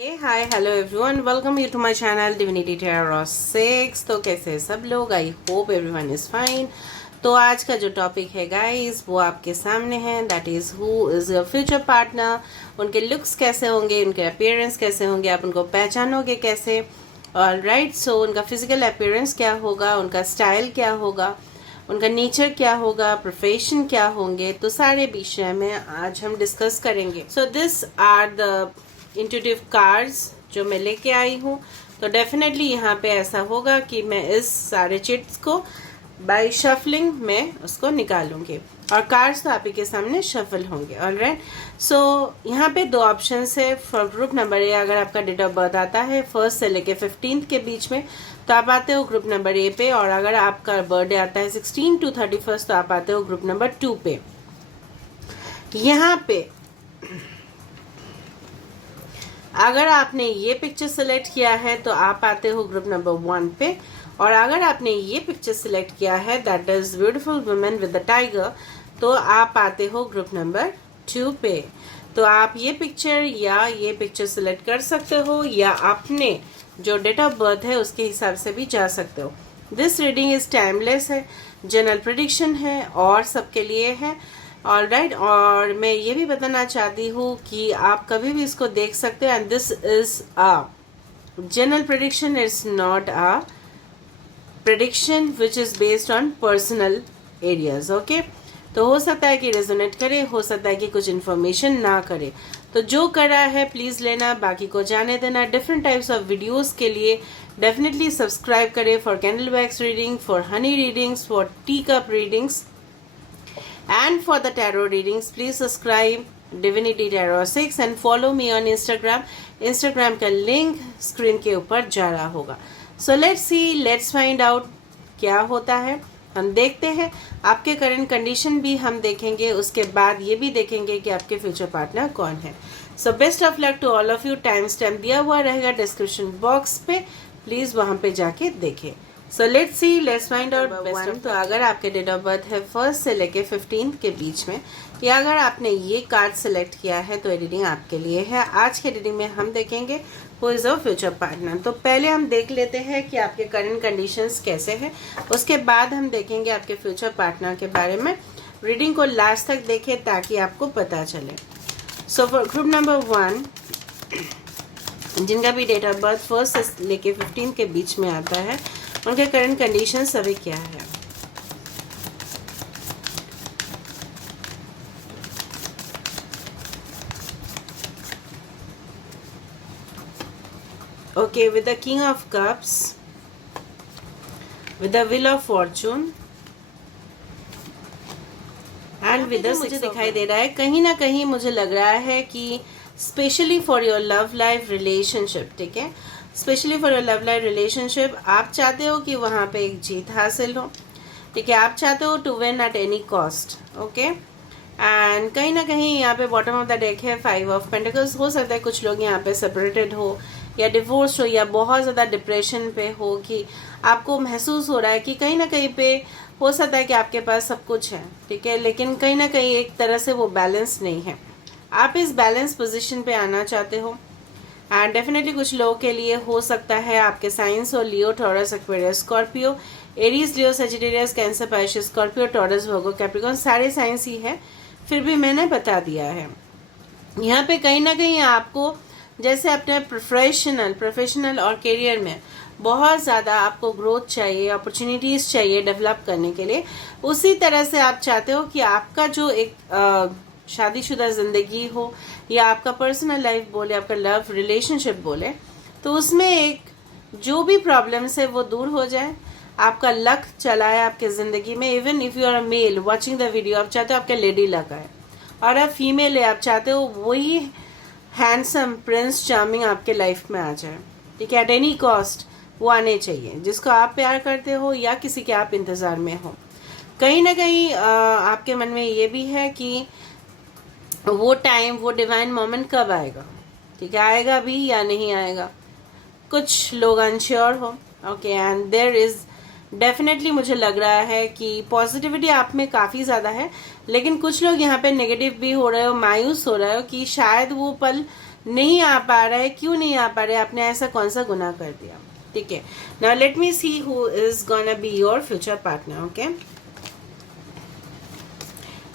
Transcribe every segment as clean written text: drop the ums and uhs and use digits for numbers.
Hey, hi, hello everyone. Welcome you to my channel Divinity Tarot 6. तो कैसे हैं सब लोग? I hope everyone is fine. तो आज का जो टॉपिक है गाइस वो आपके सामने है. That is who is your future partner. उनके लुक्स कैसे होंगे, उनके अपीयरेंस कैसे होंगे, आप उनको पहचानोगे कैसे. ऑलराइट, सो उनका फिजिकल अपीयरेंस क्या होगा, उनका स्टाइल क्या होगा, उनका नेचर क्या होगा, प्रोफेशन क्या होंगे, तो सारे विषय में आज हम डिस्कस करेंगे. So this are the intuitive cards जो मैं लेके आई हूँ. तो डेफिनेटली यहाँ पे ऐसा होगा कि मैं इस सारे चिट्स को बाय शफलिंग में उसको निकालूंगी और कार्ड्स तो आप ही के सामने शफल होंगे. ऑलराइट, सो यहाँ पे दो ऑप्शंस है. फॉर ग्रुप नंबर ए, अगर आपका डेट ऑफ बर्थ आता है 1st से लेके 15th के बीच में तो आप आते हो ग्रुप नंबर ए पे. और अगर आपका बर्थडे आता है 16 to 31st तो आप आते हो ग्रुप नंबर 2 पे. यहाँ पे अगर आपने ये पिक्चर सिलेक्ट किया है तो आप आते हो ग्रुप नंबर 1 पे. और अगर आपने ये पिक्चर सिलेक्ट किया है that is beautiful women with the tiger तो आप आते हो ग्रुप नंबर 2 पे. तो आप ये पिक्चर या ये पिक्चर सिलेक्ट कर सकते हो या अपने जो डेट ऑफ बर्थ है उसके हिसाब से भी जा सकते हो. दिस रीडिंग इज टाइमलेस है, जनरल प्रेडिक्शन है और सबके लिए है. ऑलराइट, और मैं ये भी बताना चाहती हूँ कि आप कभी भी इसको देख सकते हो. And this is a general prediction, it's not a prediction which is based on personal areas. Okay, तो हो सकता है कि रेजोनेट करे, हो सकता है कि कुछ इन्फॉर्मेशन ना करे. तो जो करा है प्लीज लेना, बाकी को जाने देना. डिफरेंट टाइप्स ऑफ वीडियोस के लिए डेफिनेटली सब्सक्राइब करें. For candle wax reading, for Honey readings, for tea cup readings and for the tarot readings please subscribe Divinity Tarot 6 and follow me on Instagram. Instagram का link screen के ऊपर जा रहा होगा. So let's see, let's find out क्या होता है. हम देखते हैं. आपके करंट कंडीशन भी हम देखेंगे, उसके बाद ये भी देखेंगे कि आपके फ्यूचर पार्टनर कौन है. So best of luck to all of you. Time stamp दिया हुआ रहेगा डिस्क्रिप्शन बॉक्स पे, प्लीज वहां पे जाके देखें. So let's see, let's find out. तो अगर आपके डेट ऑफ बर्थ है 1st से लेके 15th के बीच में, या अगर आपने ये कार्ड सेलेक्ट किया है तो ये रीडिंग आपके लिए है. आज के रीडिंग में हम देखेंगे who is our future partner. तो पहले हम देख लेते हैं कि आपके करंट कंडीशंस कैसे हैं, उसके बाद हम देखेंगे आपके फ्यूचर पार्टनर के बारे में. रीडिंग को लास्ट तक देखें ताकि आपको पता चले. सो फॉर ग्रुप नंबर 1, जिनका भी डेट ऑफ बर्थ 1st से लेके 15th के बीच में आता है, उनके करंट कंडीशन अभी क्या है. Okay, with the king of cups, with the wheel of Fortune and with the मुझे दिखाई दे रहा है कहीं ना कहीं मुझे लग रहा है कि specially for your love life relationship, ठीक है, specially for your love life relationship आप चाहते हो कि वहां पे एक जीत हासिल हो. ठीक है, आप चाहते हो to win at any cost. Okay, and कहीं ना कहीं यहाँ पे बॉटम ऑफ द डेक है 5 ऑफ पेंटिकल्स. हो सकता है कुछ लोग यहाँ पे सेपरेटेड हो या डिवोर्स हो या बहुत ज़्यादा डिप्रेशन पे हो कि आपको महसूस हो रहा है कि कहीं ना कहीं पे हो सकता है कि आपके पास सब कुछ है, ठीक है, लेकिन कहीं ना कहीं एक तरह से वो बैलेंस नहीं है. आप इस बैलेंस पोजिशन पे आना चाहते हो. एंड डेफिनेटली कुछ लोगों के लिए हो सकता है आपके साइंस हो लियो, टॉरस, एक्वेरियस, स्कॉर्पियो, एरीज, लियो, सेजिटेरियस, कैंसर, पाइशियस, स्कॉर्पियो, टॉरस, वर्गो, कैप्रिकॉर्न, सारे साइंस ही है. फिर भी मैंने बता दिया है यहाँ पे कहीं ना कहीं आपको जैसे अपने प्रोफेशनल और करियर में बहुत ज़्यादा आपको ग्रोथ चाहिए, अपॉर्चुनिटीज़ चाहिए डेवलप करने के लिए. उसी तरह से आप चाहते हो कि आपका जो एक शादीशुदा जिंदगी हो या आपका पर्सनल लाइफ बोले, आपका लव रिलेशनशिप बोले, तो उसमें एक जो भी प्रॉब्लम्स है वो दूर हो जाए. आपका लक चला है आपके जिंदगी में. Even if you are a male watching the video, आप चाहते हो आपका लेडी लक आए, और आप फीमेल है, आप चाहते हो वही हैंडसम प्रिंस चार्मिंग आपके लाइफ में आ जाए. ठीक है, एट एनी कॉस्ट वो आने चाहिए, जिसको आप प्यार करते हो या किसी के आप इंतजार में हो. कहीं ना कहीं आपके मन में ये भी है कि वो टाइम, वो डिवाइन मोमेंट कब आएगा. ठीक है, आएगा भी या नहीं आएगा. कुछ लोग अनश्योर हो. Okay, and there is definitely मुझे लग रहा है कि पॉजिटिविटी आप में काफ़ी ज़्यादा है, लेकिन कुछ लोग यहाँ पे नेगेटिव भी हो रहे हो, मायूस हो रहे हो कि शायद वो पल नहीं आ पा रहा है, क्यों नहीं आ पा रहा है, आपने ऐसा कौन सा गुनाह कर दिया, ठीक है। Now let me see who is gonna be your future partner, okay.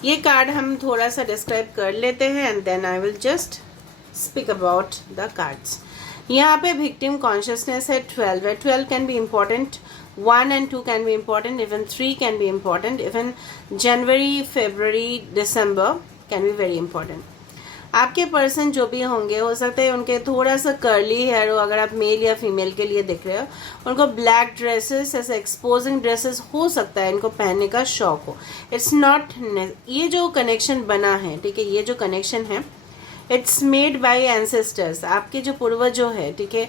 ये कार्ड हम थोड़ा सा डिस्क्राइब कर लेते हैं and then I will just speak about the cards. यहाँ पे विक्टिम कॉन्शियसनेस है, 12 है। 12 can be important, 1 and 2 can be important, even 3 can be important, even January, February, December can be very important. आपके person जो भी होंगे, हो सकता है उनके थोड़ा सा कर्ली हेयर हो, अगर आप मेल या फीमेल के लिए दिख रहे हो, उनको ब्लैक ड्रेसेस, ऐसे एक्सपोजिंग ड्रेसेस हो सकता है इनको पहनने का शौक हो। इट्स नॉट, ये जो कनेक्शन बना है, ठीक है, ये जो कनेक्शन है इट्स मेड बाय एंसेस्टर्स, आपके जो पूर्वजों है, ठीक है,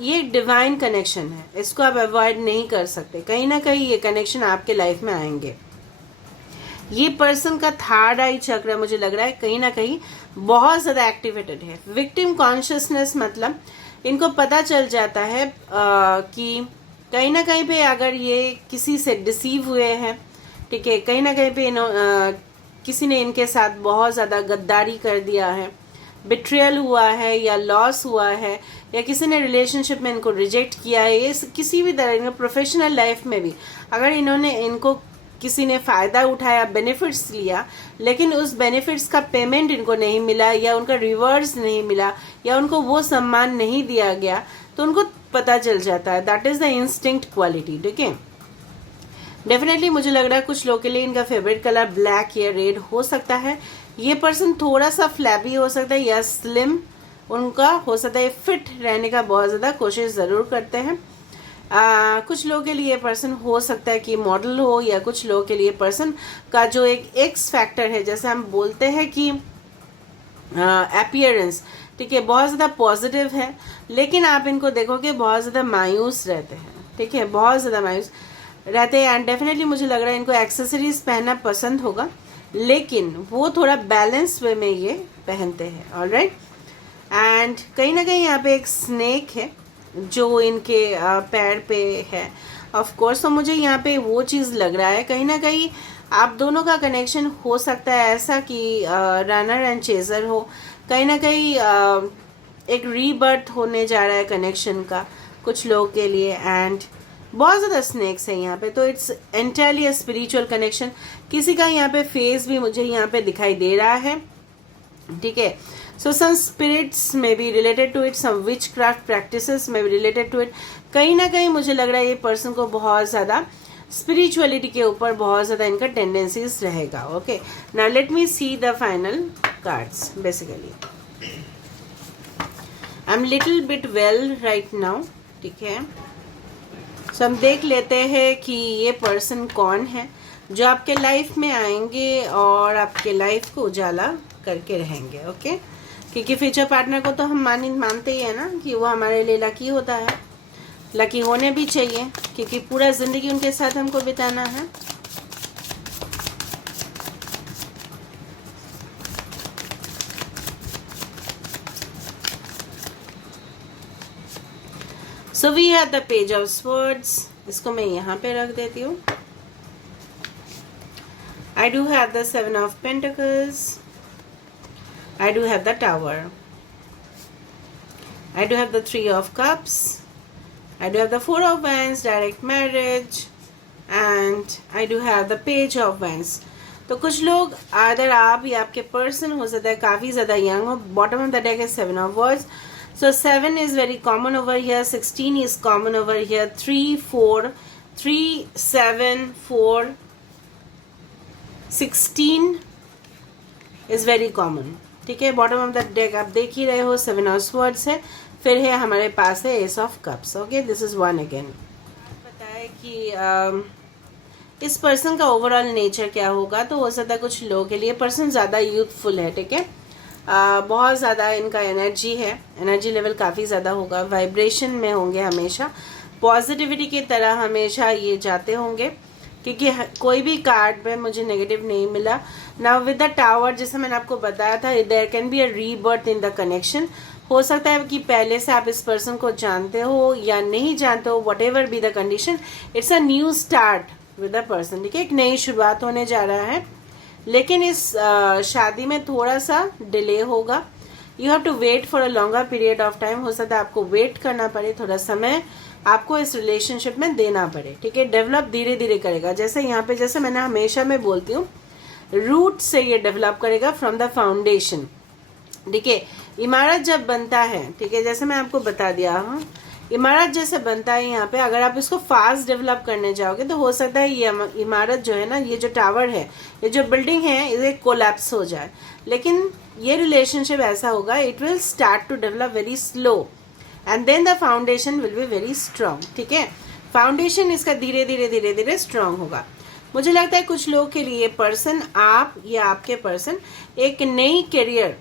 ये डिवाइन कनेक्शन है, इसको आप अवॉइड नहीं कर सकते। कहीं ना कहीं ये कनेक्शन आपके लाइफ में आएंगे। ये पर्सन का थर्ड आई चक्र मुझे लग रहा है कहीं ना कहीं बहुत ज़्यादा एक्टिवेटेड है। विक्टिम कॉन्शियसनेस मतलब इनको पता चल जाता है कि कहीं ना कहीं पे अगर ये किसी से डिसीव हुए हैं, ठीक है, कहीं ना कहीं पे किसी ने इनके साथ बहुत ज़्यादा गद्दारी कर दिया है, बिट्रियल हुआ है या लॉस हुआ है, या किसी ने रिलेशनशिप में इनको रिजेक्ट किया है, ये किसी भी तरह प्रोफेशनल लाइफ में भी अगर इनको किसी ने फ़ायदा उठाया, बेनिफिट्स लिया, लेकिन उस बेनिफिट्स का पेमेंट इनको नहीं मिला, या उनका रिवर्स नहीं मिला, या उनको वो सम्मान नहीं दिया गया, तो उनको पता चल जाता है। That is the instinct quality, ठीक है। डेफिनेटली मुझे लग रहा है कुछ लोगों के लिए इनका फेवरेट कलर ब्लैक या रेड हो सकता है। ये पर्सन थोड़ा सा फ्लैबी हो सकता है या स्लिम उनका हो सकता है, फिट रहने का बहुत ज़्यादा कोशिश ज़रूर करते हैं। कुछ लोगों के लिए पर्सन हो सकता है कि मॉडल हो, या कुछ लोगों के लिए पर्सन का जो एक एक्स फैक्टर है, जैसे हम बोलते हैं कि अपीयरेंस, ठीक है, बहुत ज़्यादा पॉजिटिव है, लेकिन आप इनको देखोगे बहुत ज़्यादा मायूस रहते हैं, ठीक है, बहुत ज़्यादा मायूस रहते हैं। एंड डेफिनेटली मुझे लग रहा है इनको एक्सेसरीज पहनना पसंद होगा, लेकिन वो थोड़ा बैलेंस वे में ये पहनते हैं, ऑलराइट। एंड कहीं ना कहीं यहाँ पे एक स्नेक है जो इनके पैर पे है, ऑफ कोर्स। तो मुझे यहाँ पे वो चीज़ लग रहा है कहीं ना कहीं आप दोनों का कनेक्शन हो सकता है ऐसा कि रनर एंड चेजर हो, कहीं ना कहीं एक रीबर्थ होने जा रहा है कनेक्शन का कुछ लोगों के लिए। एंड बहुत ज़्यादा स्नेक्स है यहाँ पे, तो it's entirely a spiritual connection. किसी का यहाँ पे फेस भी मुझे यहाँ पे दिखाई दे रहा है, ठीक है। So some spirits may be related to it, some witchcraft practices may be related to it. कहीं ना कहीं मुझे लग रहा है ये पर्सन को बहुत ज़्यादा स्पिरिचुअलिटी के ऊपर बहुत ज़्यादा इनका टेंडेंसीज रहेगा, okay. Now let me see the final cards. Basically I am little bit well right now, ठीक है। सो हम देख लेते हैं कि ये पर्सन कौन है जो आपके लाइफ में आएंगे और आपके लाइफ को उजाला करके रहेंगे, ओके। क्योंकि फ्यूचर पार्टनर को तो हम मानते ही है ना कि वो हमारे लिए लकी होता है, लकी होने भी चाहिए, क्योंकि पूरा जिंदगी उनके साथ हमको बिताना है। So we have the page of swords, इसको मैं यहाँ पे रख देती हूँ। I do have the 7 of pentacles, I do have the Tower, I do have the 3 of Cups, I do have the 4 of Wands, direct marriage, and I do have the Page of Wands. तो कुछ लोग other आप या आपके person हो सकता है काफ़ी ज़्यादा यंग हो। बॉटम ऑफ द डेक है 7 of Wands, so 7 is very common over here, 16 is common over here, 3 7 4 16 is very common, ठीक है। बॉटम ऑफ द डेक आप देख ही रहे हो, 7 ऑफ स्वर्ड्स है, फिर है हमारे पास है S of cups, okay. This is 1 again. पता है कि इस पर्सन का ओवरऑल नेचर क्या होगा, तो हो सकता है कुछ लोगों के लिए पर्सन ज़्यादा यूथफुल है, ठीक है। बहुत ज़्यादा इनका एनर्जी है, एनर्जी लेवल काफ़ी ज़्यादा होगा, वाइब्रेशन में होंगे हमेशा, पॉजिटिविटी की तरह हमेशा ये जाते होंगे, क्योंकि कोई भी कार्ड में मुझे नेगेटिव नहीं मिला। नाउ विद द टावर, जैसे मैंने आपको बताया था, there can be a rebirth in the connection. हो सकता है कि पहले से आप इस पर्सन को जानते हो या नहीं जानते हो, what ever be the condition, it's a new start with the person, ठीक है। एक नई शुरुआत होने जा रहा है, लेकिन इस शादी में थोड़ा सा डिले होगा, you have to wait for a longer period of time. हो सकता है आपको वेट करना पड़े, थोड़ा समय आपको इस रिलेशनशिप में देना पड़े, ठीक है। डेवलप धीरे धीरे करेगा, जैसे यहाँ पे जैसे मैंने हमेशा मैं बोलती हूँ, रूट से ये डेवलप करेगा फ्रॉम द फाउंडेशन, ठीक है। इमारत जब बनता है, ठीक है, जैसे मैं आपको बता दिया हूँ, इमारत जैसे बनता है यहाँ पे, अगर आप इसको फास्ट डेवलप करने जाओगे तो हो सकता है ये इमारत जो है ना, ये जो टावर है, ये जो बिल्डिंग है, ये कोलैप्स हो जाए। लेकिन ये रिलेशनशिप ऐसा होगा, it will start to develop very slow and then the foundation will be very strong, ठीक है। फाउंडेशन इसका धीरे धीरे धीरे धीरे स्ट्रांग होगा। मुझे लगता है कुछ लोगों के लिए पर्सन, आप या आपके पर्सन एक नई करियर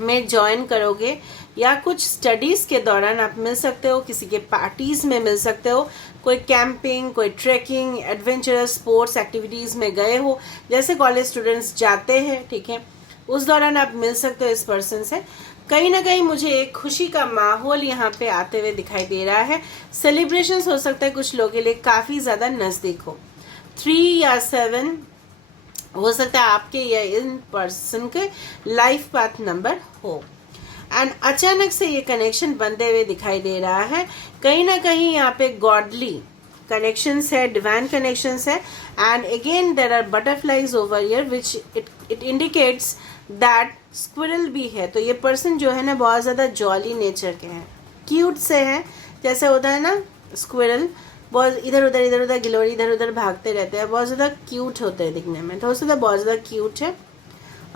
में ज्वाइन करोगे, या कुछ स्टडीज के दौरान आप मिल सकते हो, किसी के पार्टीज में मिल सकते हो, कोई कैंपिंग, कोई ट्रैकिंग, एडवेंचरस स्पोर्ट्स एक्टिविटीज में गए हो, जैसे कॉलेज स्टूडेंट्स जाते हैं, ठीक है, उस दौरान आप मिल सकते हो इस पर्सन से। कहीं ना कहीं मुझे एक खुशी का माहौल यहाँ पे आते हुए दिखाई दे रहा है। सेलिब्रेशंस हो सकता है कुछ लोगों के लिए काफी ज्यादा नजदीक हो। 3 या 7 हो सकता है आपके या इन पर्सन के लाइफ पाथ नंबर हो। एंड अचानक से ये कनेक्शन बनते हुए दिखाई दे रहा है। कहीं ना कहीं यहाँ पे गॉडली कनेक्शंस है, डिवाइन कनेक्शंस है। And again there are butterflies over here which it indicates that squirrel भी है। तो ये पर्सन जो है ना, बहुत ज्यादा जॉली नेचर के हैं, क्यूट से हैं, जैसे होता है ना स्क्विरल, बहुत इधर उधर गिलोरी इधर उधर भागते रहते हैं, बहुत ज्यादा क्यूट होते हैं दिखने में, तो हो सकता है बहुत ज्यादा क्यूट है।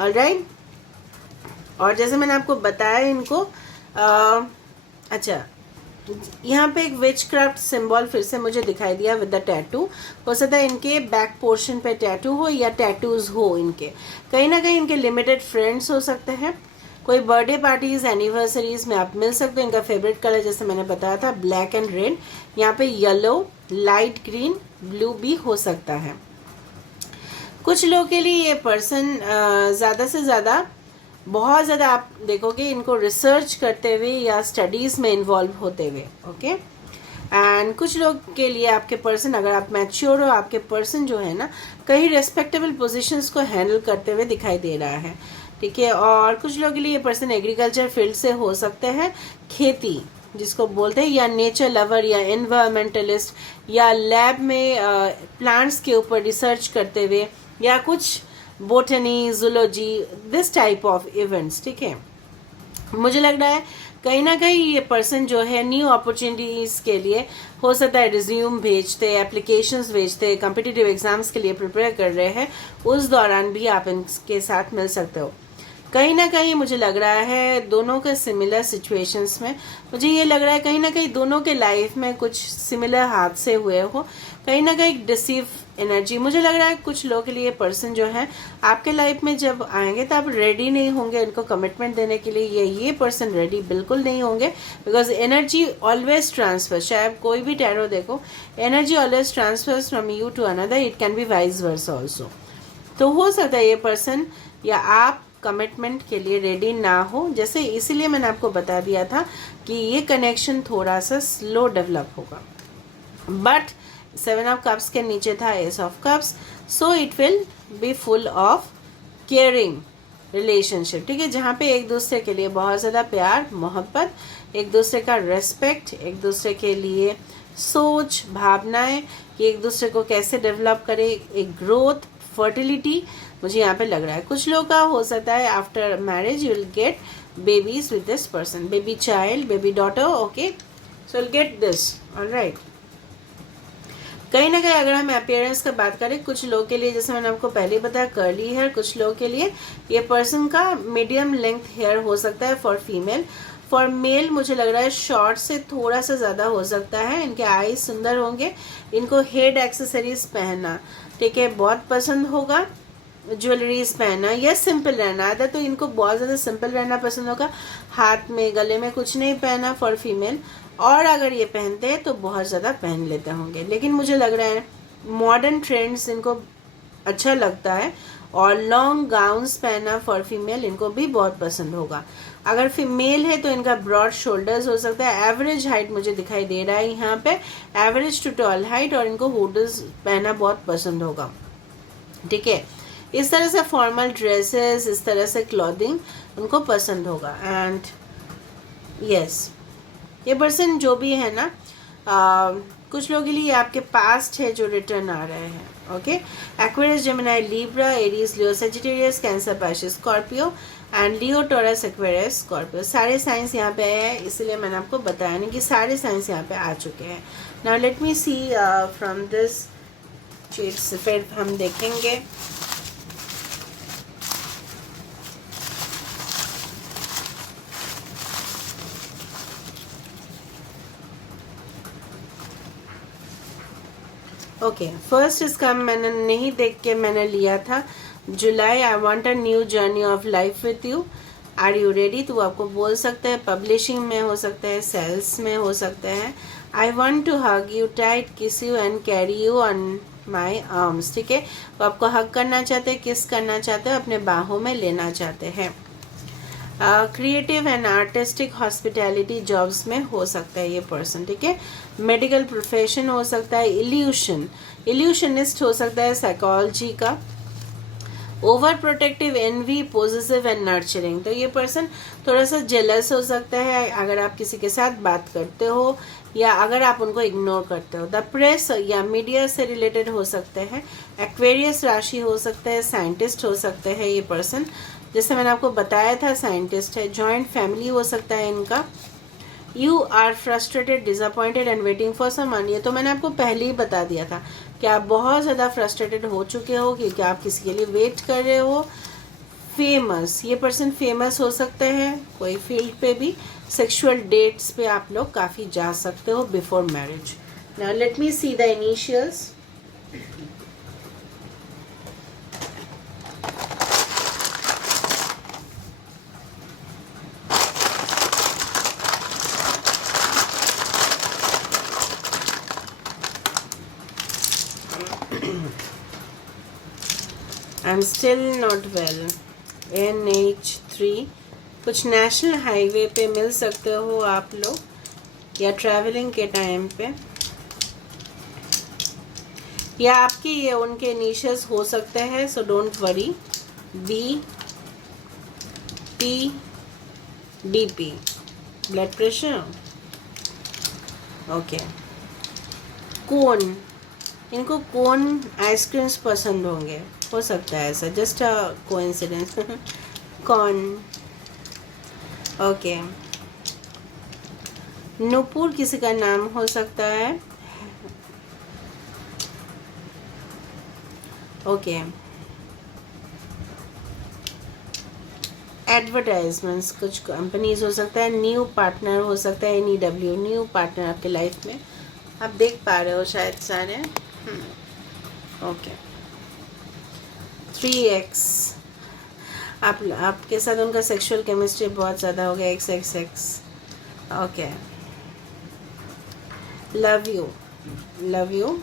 ऑलराइट, और जैसे मैंने आपको बताया इनको अच्छा, यहाँ पे एक विच क्राफ्ट सिंबल फिर से मुझे दिखाई दिया विद द टैटू। हो सकता है इनके बैक पोर्शन पे टैटू हो या टैटूज हो इनके। कहीं ना कहीं इनके लिमिटेड फ्रेंड्स हो सकते हैं। कोई बर्थडे पार्टीज, एनिवर्सरीज में आप मिल सकते हो। इनका फेवरेट कलर जैसे मैंने बताया था ब्लैक एंड रेड। यहाँ पे येलो, लाइट ग्रीन, ब्लू भी हो सकता है। कुछ लोगों के लिए ये पर्सन ज्यादा से ज्यादा, बहुत ज्यादा आप देखोगे इनको रिसर्च करते हुए या स्टडीज में इन्वॉल्व होते हुए, ओके। एंड कुछ लोग के लिए आपके पर्सन, अगर आप मैच्योर हो, आपके पर्सन जो है ना कहीं रेस्पेक्टेबल पोजीशंस को हैंडल करते हुए दिखाई दे रहा है, ठीक है। और कुछ लोगों के लिए ये पर्सन एग्रीकल्चर फील्ड से हो सकते हैं, खेती जिसको बोलते हैं, या नेचर लवर, या एनवायरमेंटलिस्ट, या लैब में प्लांट्स के ऊपर रिसर्च करते हुए, या कुछ botany, zoology, this type of events, ठीक है। मुझे लग रहा है कहीं ना कहीं ये पर्सन जो है न्यू अपॉर्चुनिटीज के लिए हो सकता है रिज्यूम भेजते, एप्लीकेशंस भेजते, कॉम्पिटिटिव एग्जाम्स के लिए प्रिपेयर कर रहे हैं, उस दौरान भी आप इनके साथ मिल सकते हो। कहीं ना कहीं मुझे लग रहा है दोनों के सिमिलर सिचुएशंस में, मुझे ये लग रहा है कहीं ना कहीं दोनों के लाइफ में कुछ सिमिलर हादसे हुए हो, कहीं ना कहीं डिसीव एनर्जी। मुझे लग रहा है कुछ लोगों के लिए पर्सन जो है आपके लाइफ में जब आएंगे तो आप रेडी नहीं होंगे इनको कमिटमेंट देने के लिए, ये पर्सन रेडी बिल्कुल नहीं होंगे, बिकॉज एनर्जी ऑलवेज ट्रांसफर। चाहे आप कोई भी टैरो देखो, energy always transfers from you to another, it can be vice versa also. तो हो सकता है ये पर्सन या आप कमिटमेंट के लिए रेडी ना हो, जैसे इसीलिए मैंने आपको बता दिया था कि ये कनेक्शन थोड़ा सा स्लो डेवलप होगा। बट 7 ऑफ कप्स के नीचे था S of cups, so it will be full of caring relationship, ठीक है, जहाँ पे एक दूसरे के लिए बहुत ज़्यादा प्यार, मोहब्बत, एक दूसरे का रेस्पेक्ट, एक दूसरे के लिए सोच, भावनाएं कि एक दूसरे को कैसे डेवलप करे, एक ग्रोथ, फर्टिलिटी मुझे यहाँ पे लग रहा है। कुछ लोगों का हो सकता है after marriage you will get babies with this person, baby child, baby daughter, okay, so will get this, alright. कहीं ना कहीं अगर हम अपीयरेंस का बात करें, कुछ लोगों के लिए जैसे मैंने आपको पहले बताया कर्ली हेयर, कुछ लोगों के लिए ये पर्सन का मीडियम लेंथ हेयर हो सकता है फॉर फीमेल। फॉर मेल मुझे लग रहा है शॉर्ट से थोड़ा सा ज़्यादा हो सकता है। इनके आईज सुंदर होंगे, इनको हेड एक्सेसरीज पहनना, ठीक है, बहुत पसंद होगा। ज्वेलरीज पहनना या सिंपल रहना, आधा तो इनको बहुत ज़्यादा सिंपल रहना पसंद होगा, हाथ में गले में कुछ नहीं पहना फॉर फीमेल, और अगर ये पहनते हैं तो बहुत ज़्यादा पहन लेते होंगे। लेकिन मुझे लग रहा है मॉडर्न ट्रेंड्स इनको अच्छा लगता है, और लॉन्ग गाउन्स पहनना फॉर फीमेल इनको भी बहुत पसंद होगा। अगर फीमेल है तो इनका ब्रॉड शोल्डर्स हो सकता है। एवरेज हाइट मुझे दिखाई दे रहा है यहाँ पे, एवरेज टू टॉल हाइट, और इनको हुडीज पहनना बहुत पसंद होगा, ठीक है। इस तरह से फॉर्मल ड्रेसेस, इस तरह से क्लॉथिंग उनको पसंद होगा। एंड यस, ये पर्सन जो भी है ना, कुछ लोगों के लिए आपके पास्ट है जो रिटर्न आ रहे हैं। Okay, Aquarius, Gemini, Libra, Aries, Leo, Sagittarius, cancer, Pisces, Scorpio and Leo, taurus, Aquarius, Scorpio, सारे साइंस यहाँ पे आए हैं, इसलिए मैंने आपको बताया नहीं कि सारे साइंस यहाँ पे आ चुके हैं। Now let me see from this cheats, फिर हम देखेंगे। ओके, फर्स्ट इसका मैंने नहीं देख के मैंने लिया था, जुलाई। I want a new journey of life with you, are you ready. तो आपको बोल सकते हैं, पब्लिशिंग में हो सकता है, सेल्स में हो सकता है। I want to hug you tight, kiss you and carry you on my arms. ठीक है, वो आपको हग करना चाहते हैं, किस करना चाहते हैं, अपने बाहों में लेना चाहते हैं। Creative and artistic hospitality jobs में हो सकता है ये पर्सन। ठीक है, मेडिकल प्रोफेशन हो सकता है, इल्यूशनिस्ट हो सकता है, साइकोलॉजी का, over protective, envy, positive and nurturing. तो ये पर्सन थोड़ा सा जेलस हो सकता है अगर आप किसी के साथ बात करते हो या अगर आप उनको इग्नोर करते हो। द प्रेस या मीडिया से रिलेटेड हो सकते हैं। एक्वेरियस राशि हो सकता है, साइंटिस्ट हो सकते हैं ये पर्सन, जैसे मैंने आपको बताया था साइंटिस्ट है। जॉइंट फैमिली हो सकता है इनका। You are frustrated, disappointed and waiting for someone. ये तो मैंने आपको पहले ही बता दिया था कि आप बहुत ज़्यादा फ्रस्ट्रेटेड हो चुके हो क्योंकि आप किसी के लिए वेट कर रहे हो। फेमस, ये पर्सन फेमस हो सकते हैं कोई फील्ड पे भी। सेक्सुअल डेट्स पे आप लोग काफ़ी जा सकते हो before marriage. Now let me see the initials. I am still not well, NH3। कुछ नेशनल हाईवे पे मिल सकते हो आप लोग या ट्रैवलिंग के टाइम पे, या आपके ये उनके इनिशियल्स हो सकते हैं, so don't worry. BP, blood pressure. Okay, cone, इनको कोन आइसक्रीम्स पसंद होंगे, हो सकता है ऐसा, just a coincidence. Corn. Okay, Nupur किसी का नाम हो सकता है। ओके, एडवर्टाइजमेंट्स, कुछ कंपनीज हो सकता है। न्यू पार्टनर हो सकता है, NEW, न्यू पार्टनर आपके लाइफ में, आप देख पा रहे हो शायद सारे। ओके, 3X, आपके साथ उनका सेक्सुअल केमिस्ट्री बहुत ज़्यादा हो गया। XXX। Okay, love you.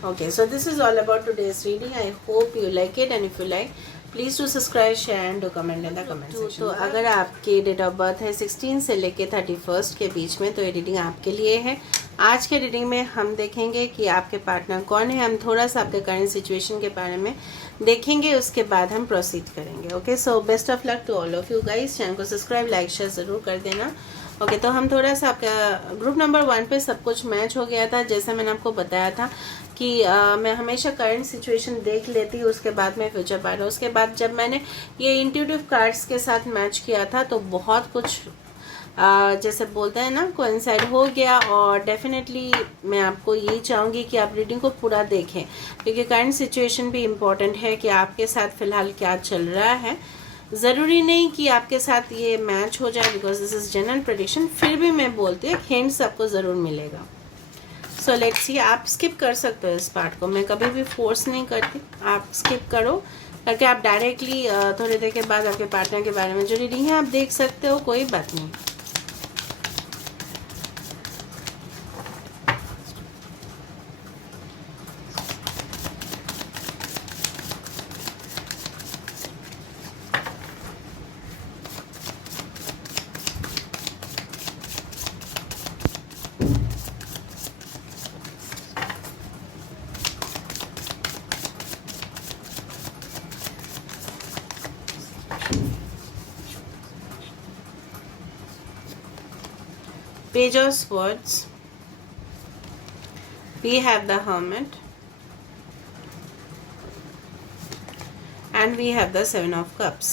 Okay, so this is all about today's reading. I hope you like it, and if you like, please do subscribe, share and do comment in the comment section. तो अगर आपके date of birth है 16 से लेके 31 के बीच में, तो ये रीडिंग आपके लिए है। आज के रीडिंग में हम देखेंगे कि आपके पार्टनर कौन है। हम थोड़ा सा आपके करंट सिचुएशन के बारे में देखेंगे, उसके बाद हम प्रोसीड करेंगे। Okay, so best of luck to all of you guys. Channel को सब्सक्राइब, लाइक, शेयर ज़रूर कर देना। ओके, तो हम थोड़ा सा आपका ग्रुप नंबर 1 पे सब कुछ मैच हो गया था, जैसे मैंने आपको बताया था कि मैं हमेशा करंट सिचुएशन देख लेती हूँ, उसके बाद मैं फ्यूचर पार्टनर। उसके बाद जब मैंने ये इंट्यूटिव कार्ड्स के साथ मैच किया था तो बहुत कुछ जैसे बोलते हैं ना, कोइंसाइड हो गया। और डेफिनेटली मैं आपको यही चाहूँगी कि आप रीडिंग को पूरा देखें, क्योंकि करंट सिचुएशन भी इम्पोर्टेंट है कि आपके साथ फ़िलहाल क्या चल रहा है। ज़रूरी नहीं कि आपके साथ ये मैच हो जाए, because this is general prediction. फिर भी मैं बोलती हूँ हिंट्स आपको ज़रूर मिलेगा। सो लेट्स सी, आप स्किप कर सकते हो इस पार्ट को, मैं कभी भी फोर्स नहीं करती, आप स्किप करो करके आप डायरेक्टली थोड़ी देर के बाद आपके पार्टनर के बारे में जो रीडिंग है आप देख सकते हो, कोई बात नहीं। Page of Swords, we have the Hermit, and we have the Seven of Cups.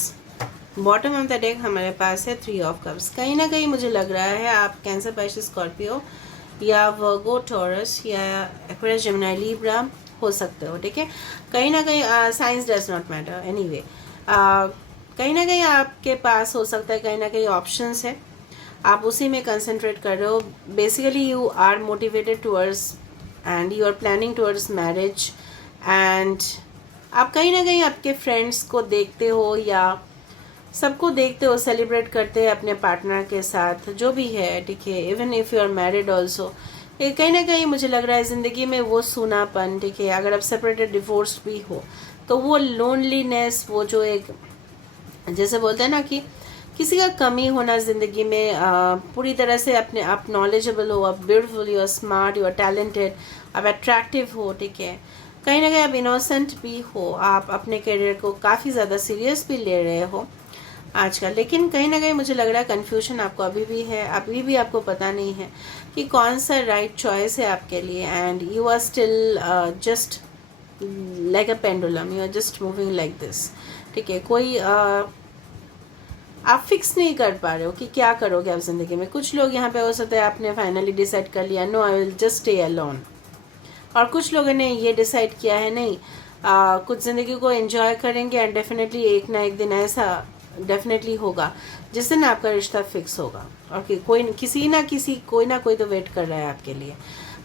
Bottom of the deck हमारे पास है 3 ऑफ कप्स. कहीं ना कहीं मुझे लग रहा है आप कैंसर, पाइसेस, स्कॉर्पियो या वर्गो, टॉरस या एक्वेरियस, जेमिनी, लिब्रा हो सकते हो. ठीक है, कहीं ना कहीं science does not matter anyway. कहीं ना कहीं आपके पास हो सकता है कहीं ना कहीं ऑप्शंस है, आप उसी में कंसंट्रेट कर रहे हो. Basically you are motivated towards and you are planning towards marriage, and आप कहीं ना कहीं आपके फ्रेंड्स को देखते हो या सबको देखते हो सेलिब्रेट करते हैं अपने पार्टनर के साथ, जो भी है. ठीक है, even if you are married also. कहीं ना कहीं मुझे लग रहा है ज़िंदगी में वो सूनापन, ठीक है, अगर आप सेपरेटेड डिवोर्स्ड भी हो तो वो लोनलीनेस, वो जो एक जैसे बोलते हैं ना कि किसी का कमी होना ज़िंदगी में, पूरी तरह से अपने आप नॉलेजेबल हो, आप beautiful, you are smart, you are talented, आप अट्रैक्टिव हो. ठीक है, कहीं ना कहीं आप इनोसेंट भी हो, आप अपने करियर को काफ़ी ज़्यादा सीरियस भी ले रहे हो आजकल. लेकिन कहीं ना कहीं मुझे लग रहा है कन्फ्यूजन आपको अभी भी है, अभी भी आपको पता नहीं है कि कौन सा राइट चॉइस है आपके लिए. And you are still just like a pendulum, you are just moving like this. ठीक है, कोई आप फिक्स नहीं कर पा रहे हो कि क्या करोगे आप ज़िंदगी में. कुछ लोग यहाँ पे हो सकता है आपने फाइनली डिसाइड कर लिया, no I will just stay alone. और कुछ लोगों ने ये डिसाइड किया है नहीं, कुछ ज़िंदगी को एंजॉय करेंगे एंड डेफिनेटली एक ना एक दिन ऐसा डेफिनेटली होगा जिस दिन आपका रिश्ता फिक्स होगा. और कि कोई ना कोई तो वेट कर रहा है आपके लिए.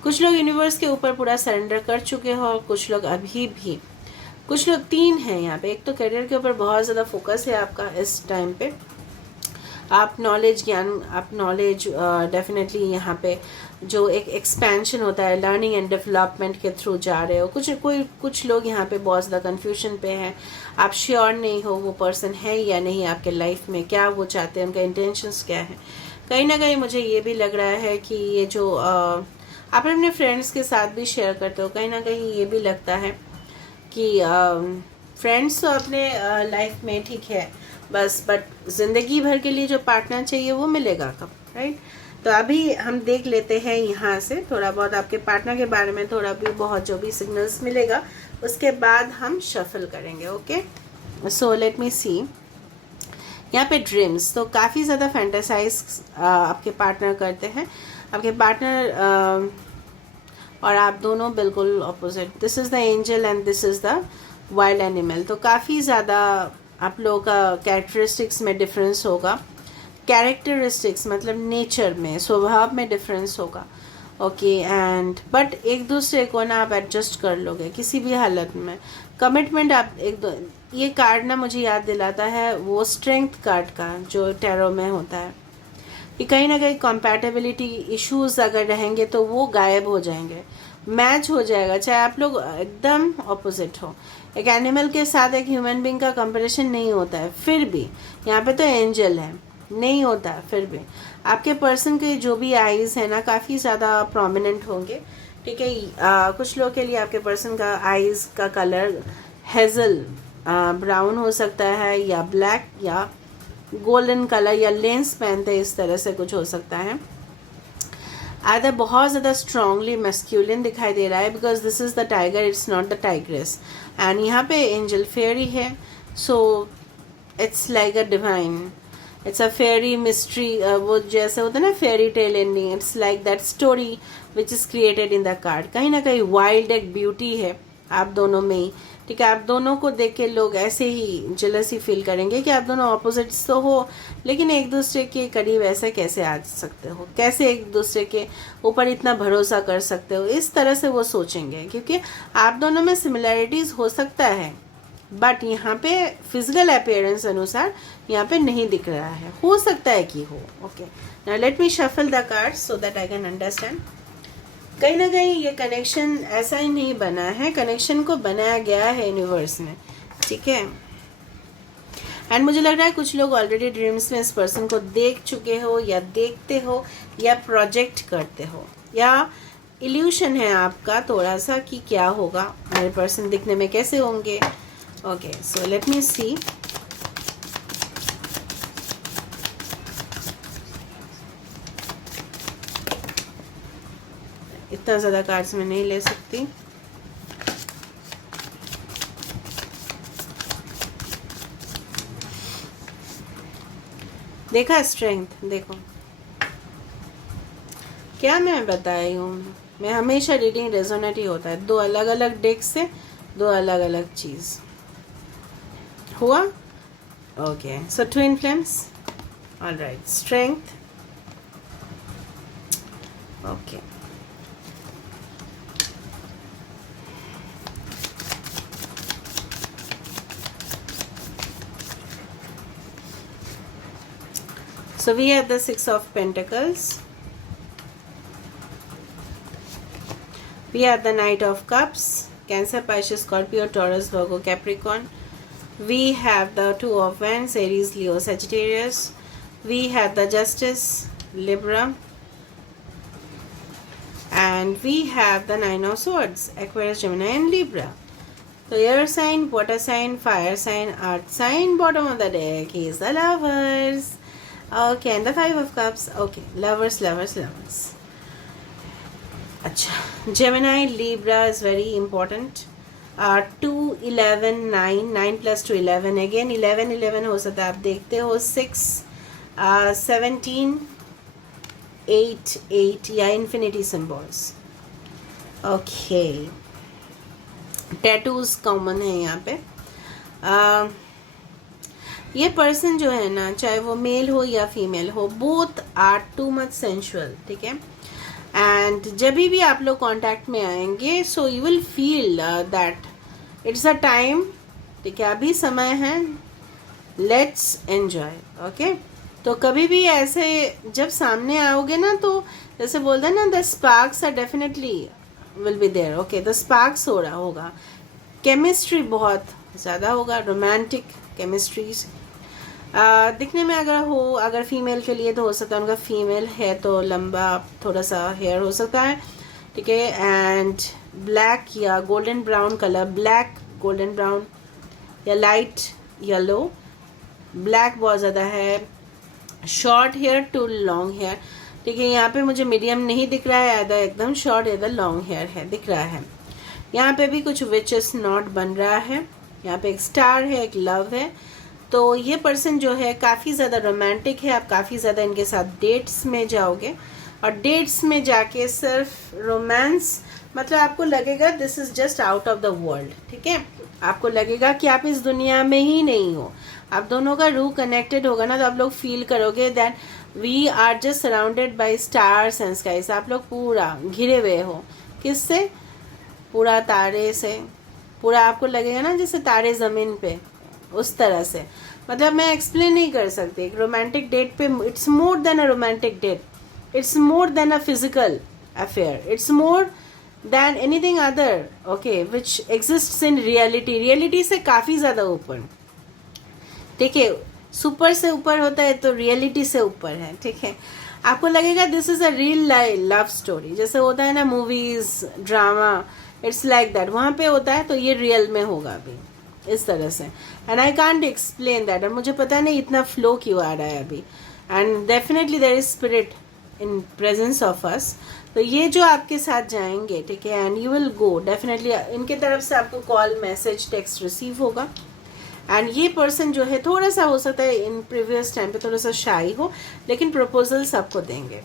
कुछ लोग यूनिवर्स के ऊपर पूरा सरेंडर कर चुके हो, और कुछ लोग अभी भी, कुछ लोग 3 हैं यहाँ पे. एक तो करियर के ऊपर बहुत ज़्यादा फोकस है आपका इस टाइम पे, आप नॉलेज डेफिनेटली यहाँ पे जो एक एक्सपेंशन होता है लर्निंग एंड डेवलपमेंट के थ्रू जा रहे हो. कुछ लोग यहाँ पे बहुत ज़्यादा कन्फ्यूजन पे हैं, आप श्योर नहीं हो वो पर्सन है या नहीं आपके लाइफ में, क्या वो चाहते हैं, उनका इंटेंशंस क्या है. कहीं ना कहीं मुझे ये भी लग रहा है कि ये जो आप अपने फ्रेंड्स के साथ भी शेयर करते हो, कहीं ना कहीं ये भी लगता है कि फ्रेंड्स तो अपने लाइफ में ठीक है बस, बट ज़िंदगी भर के लिए जो पार्टनर चाहिए वो मिलेगा कब, राइट. तो अभी हम देख लेते हैं यहाँ से थोड़ा बहुत आपके पार्टनर के बारे में, थोड़ा भी बहुत जो भी सिग्नल्स मिलेगा उसके बाद हम शफल करेंगे. ओके, सो लेट मी सी. यहाँ पे ड्रीम्स तो काफ़ी ज़्यादा फैंटासाइज आपके पार्टनर करते हैं. आपके पार्टनर और आप दोनों बिल्कुल opposite. This is the angel and this is the wild animal. तो काफ़ी ज़्यादा आप लोगों का कैरेक्टरिस्टिक्स में डिफरेंस होगा. कैरेक्टरिस्टिक्स मतलब नेचर में, स्वभाव में डिफरेंस होगा. ओके, एंड बट एक दूसरे को ना आप एडजस्ट कर लोगे किसी भी हालत में. कमिटमेंट आप ये कार्ड ना मुझे याद दिलाता है वो स्ट्रेंथ कार्ड का जो टैरो में होता है, कि कहीं ना कहीं कंपैटिबिलिटी इश्यूज अगर रहेंगे तो वो गायब हो जाएंगे, मैच हो जाएगा, चाहे आप लोग एकदम ऑपोजिट हो. एक एनिमल के साथ एक ह्यूमन बीइंग का कंपैरिजन नहीं होता है, फिर भी यहाँ पे तो एंजल है, नहीं होता है. फिर भी आपके पर्सन के जो भी आईज है ना काफ़ी ज़्यादा प्रोमिनेंट होंगे. ठीक है, कुछ लोग के लिए आपके पर्सन का आईज का कलर हेजल ब्राउन हो सकता है, या ब्लैक, या गोल्डन कलर, या लेंस पहनते इस तरह से कुछ हो सकता है. आधा बहुत ज़्यादा स्ट्रांगली मैस्क्यूलिन दिखाई दे रहा है, because this is the tiger, it's not the tigress. And यहाँ पे एंजल फेयरी है, so it's like a divine, it's a fairy mystery. वो जैसे होता है ना fairy tale ending, it's like that story which is created in the card. कहीं ना कहीं वाइल्ड एक ब्यूटी है आप दोनों में ही. ठीक है, आप दोनों को देख के लोग ऐसे ही जेलसी फील करेंगे कि आप दोनों ऑपोजिट्स तो हो, लेकिन एक दूसरे के करीब ऐसे कैसे आ सकते हो, कैसे एक दूसरे के ऊपर इतना भरोसा कर सकते हो, इस तरह से वो सोचेंगे. क्योंकि आप दोनों में सिमिलैरिटीज़ हो सकता है, बट यहाँ पे फिजिकल अपीयरेंस अनुसार यहाँ पे नहीं दिख रहा है, हो सकता है कि हो. Okay, now let me shuffle the cards so that I can understand. कहीं ना कहीं ये कनेक्शन ऐसा ही नहीं बना है, कनेक्शन को बनाया गया है यूनिवर्स ने. ठीक है, एंड मुझे लग रहा है कुछ लोग ऑलरेडी ड्रीम्स में इस पर्सन को देख चुके हो, या देखते हो, या प्रोजेक्ट करते हो, या इल्यूशन है आपका थोड़ा सा कि क्या होगा, मेरे पर्सन दिखने में कैसे होंगे. ओके, सो लेट मी सी. इतना ज़्यादा कार्ड्स मैं नहीं ले सकती। देखा स्ट्रेंथ, देखो क्या मैं बताई हूँ, मैं हमेशा रीडिंग रेजोनेट ही होता है। दो अलग अलग डेक से दो अलग अलग चीज़ हुआ। Okay, so twin flames, alright, strength, okay, so we have the Six of Pentacles, we have the Knight of Cups, Cancer, Pisces, Scorpio, Taurus, Virgo, Capricorn. We have the Two of Wands, Aries, Leo, Sagittarius. We have the Justice, Libra. And we have the Nine of Swords, Aquarius, Gemini and Libra. So air sign, water sign, fire sign, earth sign. Bottom of the deck is the Lovers. Okay, and the Five of Cups. Okay, Lovers, Lovers, Lovers. अच्छा, Gemini, Libra is very important. 2, 11, 9, 9 plus 2, 11. Again 11, 11 हो सकता है, आप देखते हो 6, 17, 8, 8 या infinity symbols. Okay, tattoos common है यहाँ पे। ये पर्सन जो है ना, चाहे वो मेल हो या फीमेल हो, both are too much sensual, ठीक है। एंड जब भी आप लोग कांटेक्ट में आएंगे, so you will feel that it's a time, ठीक है, अभी समय है, लेट्स एंजॉय। ओके, तो कभी भी ऐसे जब सामने आओगे ना, तो जैसे बोलते हैं ना, the sparks are definitely will be there. Okay, the sparks हो रहा होगा, केमिस्ट्री बहुत ज़्यादा होगा, रोमांटिक केमिस्ट्रीज दिखने में अगर फीमेल के लिए तो हो सकता है उनका फीमेल है तो लंबा थोड़ा सा हेयर हो सकता है, ठीक है। एंड ब्लैक या golden brown colour, black golden brown या लाइट येलो, ब्लैक बहुत ज़्यादा है, short hair to long hair, ठीक है। यहाँ पे मुझे मीडियम नहीं दिख रहा है, इधर एकदम शॉर्ट इधर लॉन्ग हेयर है, दिख रहा है। यहाँ पे भी कुछ विचेस नॉट बन रहा है, यहाँ पे एक स्टार है, एक लव है। तो ये पर्सन जो है काफ़ी ज़्यादा रोमांटिक है, आप काफ़ी ज़्यादा इनके साथ डेट्स में जाओगे, और डेट्स में जाके सिर्फ रोमांस, मतलब आपको लगेगा this is just out of the world, ठीक है। आपको लगेगा कि आप इस दुनिया में ही नहीं हो, आप दोनों का रूह कनेक्टेड होगा ना, तो आप लोग फील करोगे that we are just surrounded by stars and skies. आप लोग पूरा घिरे हुए हो, किससे? पूरा तारे से, पूरा आपको लगेगा ना जैसे तारे ज़मीन पे, उस तरह से। मतलब मैं एक्सप्लेन नहीं कर सकती। एक रोमांटिक डेट पे it's more than a romantic date, it's more than a physical affair, it's more than anything other, okay, which exists in reality. Reality से काफ़ी ज़्यादा ऊपर, ठीक है। सुपर से ऊपर होता है तो रियलिटी से ऊपर है, ठीक है। आपको लगेगा this is a real love story, जैसे होता है ना movies drama, it's like that, वहाँ पे होता है तो ये रियल में होगा अभी इस तरह से। And I can't explain that, और मुझे पता नहीं इतना फ्लो क्यों आ रहा है अभी। And definitely there is spirit in presence of us. तो ये जो आपके साथ जाएंगे, ठीक है, and you will go definitely, इनके तरफ से आपको कॉल, मैसेज, टेक्स्ट रिसीव होगा। एंड ये पर्सन जो है थोड़ा सा हो सकता है इन प्रीवियस टाइम पे थोड़ा सा शाई हो, लेकिन प्रपोजल्स आपको देंगे।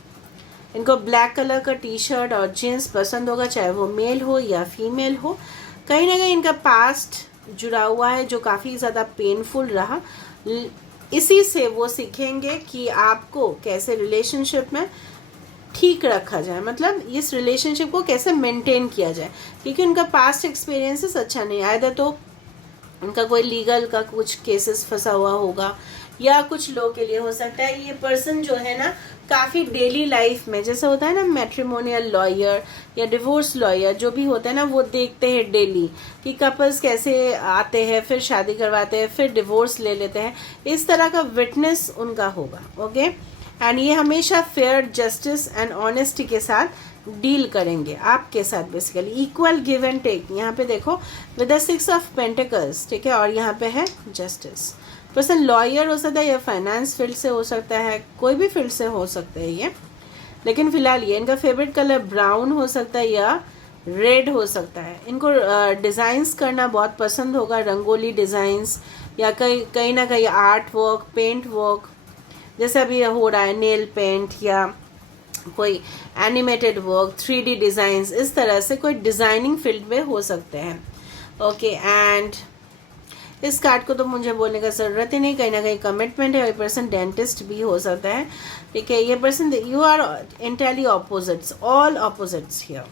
इनको ब्लैक कलर का टी शर्ट और जीन्स पसंद होगा, चाहे वो मेल हो या फीमेल हो। कहीं ना कहीं इनका पास्ट जुड़ा हुआ है जो काफ़ी ज़्यादा पेनफुल रहा, इसी से वो सीखेंगे कि आपको कैसे रिलेशनशिप में ठीक रखा जाए, मतलब इस रिलेशनशिप को कैसे मेंटेन किया जाए, क्योंकि उनका पास्ट एक्सपीरियंसेस अच्छा नहीं है। आइदर तो उनका कोई लीगल का कुछ केसेस फंसा हुआ होगा, या कुछ लोग के लिए हो सकता है ये पर्सन जो है ना काफ़ी डेली लाइफ में, जैसे होता है ना मैट्रिमोनियल लॉयर या डिवोर्स लॉयर जो भी होता है ना, वो देखते हैं डेली कि कपल्स कैसे आते हैं, फिर शादी करवाते हैं, फिर डिवोर्स ले लेते हैं, इस तरह का विटनेस उनका होगा। ओके, एंड ये हमेशा फेयर, जस्टिस एंड ऑनेस्टी के साथ डील करेंगे आपके साथ, basically equal give and take. यहाँ पे देखो विद द 6 ऑफ पेंटिकल्स, ठीक है, और यहाँ पे है जस्टिस। पर्सन लॉयर हो सकता है या फाइनेंस फील्ड से हो सकता है, कोई भी फील्ड से हो सकता है ये। लेकिन फिलहाल ये इनका फेवरेट कलर ब्राउन हो सकता है या रेड हो सकता है। इनको डिज़ाइंस करना बहुत पसंद होगा, रंगोली डिज़ाइंस या कहीं ना कहीं आर्ट वर्क, पेंट वर्क, जैसे अभी हो रहा है नेल पेंट या कोई एनिमेटेड वर्क, 3D डिज़ाइंस, इस तरह से कोई डिज़ाइनिंग फील्ड में हो सकते हैं। ओके, एंड इस कार्ड को तो मुझे बोलने का ज़रूरत ही नहीं, कहीं ना कहीं कमिटमेंट है। ये पर्सन डेंटिस्ट भी हो सकता है, ठीक है। ये person, you are entirely opposites, all opposites here.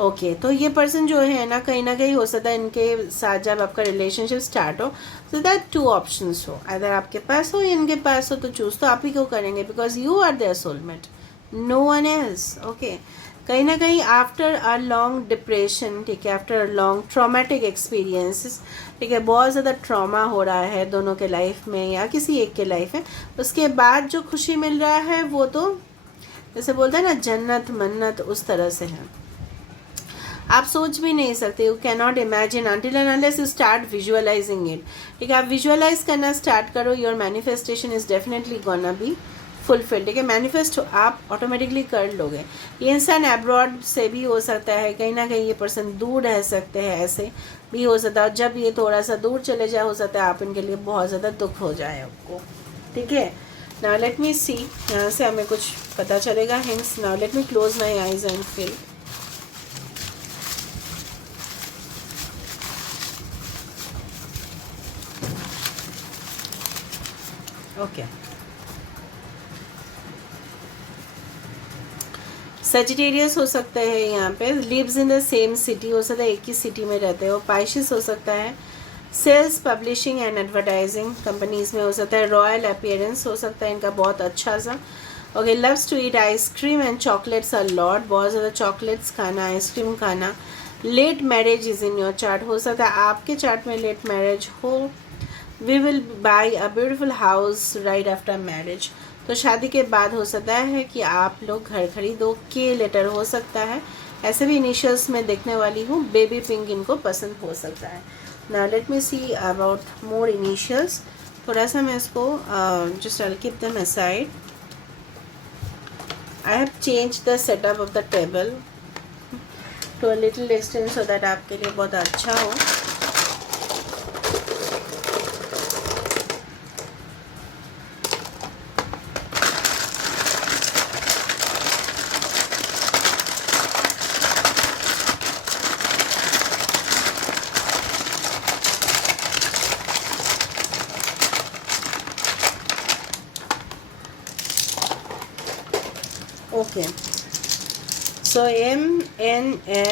Okay, तो ये पर्सन जो है ना कहीं हो सकता है इनके साथ जब आपका रिलेशनशिप स्टार्ट हो सो दैट 2 ऑप्शंस हो, अगर आपके पास हो या इनके पास हो, तो चूज तो आप ही को करेंगे because you are their soulmate, no one else. Okay, कहीं ना कहीं आफ्टर अ लॉन्ग डिप्रेशन, ठीक है, after a long traumatic experiences, ठीक है, बहुत ज़्यादा ट्रॉमा हो रहा है दोनों के लाइफ में या किसी एक के लाइफ में, उसके बाद जो खुशी मिल रहा है वो तो जैसे बोलते हैं ना जन्नत मन्नत, उस तरह से है। आप सोच भी नहीं सकते, you can not imagine until and unless you start visualising it, ठीक है। आप विजुअलाइज करना स्टार्ट करो, your manifestation is definitely gonna be fulfil, ठीक है। मैनिफेस्ट आप ऑटोमेटिकली कर लोगे। ये इंसान अब्रॉड से भी हो सकता है, कहीं ना कहीं ये पर्सन दूर रह सकते हैं, ऐसे भी हो सकता है। जब ये थोड़ा सा दूर चले जाए, हो सकता है आप इनके लिए बहुत ज़्यादा दुख हो जाए आपको, ठीक है। नाउ लेट मी सी, यहाँ से हमें कुछ पता चलेगा hints. Now let me close my eyes and feel. Okay, Sagittarius हो सकता है, यहाँ पे lives in the same city हो सकता है, एक ही सिटी में रहते हो। पाइशिस हो सकता है, sales, publishing and advertising companies में हो सकता है। रॉयल अपीयरेंस हो सकता है इनका बहुत अच्छा सा। Okay, loves to eat ice cream and chocolates a lot, बहुत ज़्यादा चॉकलेट्स खाना, आइसक्रीम खाना। Late marriage is in your chart, हो सकता है आपके चार्ट में लेट मैरिज हो। We will buy a beautiful house right after marriage, तो शादी के बाद हो सकता है कि आप लोग घर खरीदो। के लेटर हो सकता है, ऐसे भी इनिशियल्स में देखने वाली हूँ। बेबी पिंक इनको पसंद हो सकता है। Now let me see about more initials. थोड़ा सा मैं इसको just I keep them aside. I have change the setup of the table to a little distance so that आपके लिए बहुत अच्छा हो। Okay, so MNSPDNHE2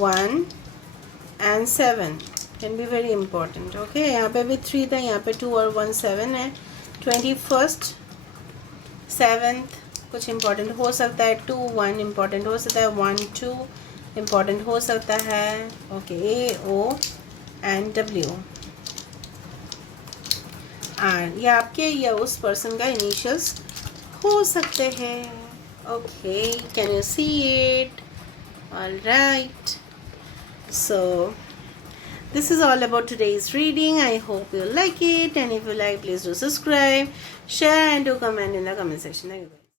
1 and 7 can be very important. Okay, यहाँ पे भी 3 था, यहाँ पे 2 और 1 7 है। 21st 7th कुछ इम्पोर्टेंट हो सकता है, 2 1 इम्पोर्टेंट हो सकता है, 1 2 इम्पोर्टेंट हो सकता है। Okay, AO and W R, ये आपके या उस पर्सन का इनिशियल्स हो सकते हैं। Okay, can you see it? Alright, so this is all about today's reading. I hope you like it, and if you like, please do subscribe, share and do comment in the comment section. Thank you.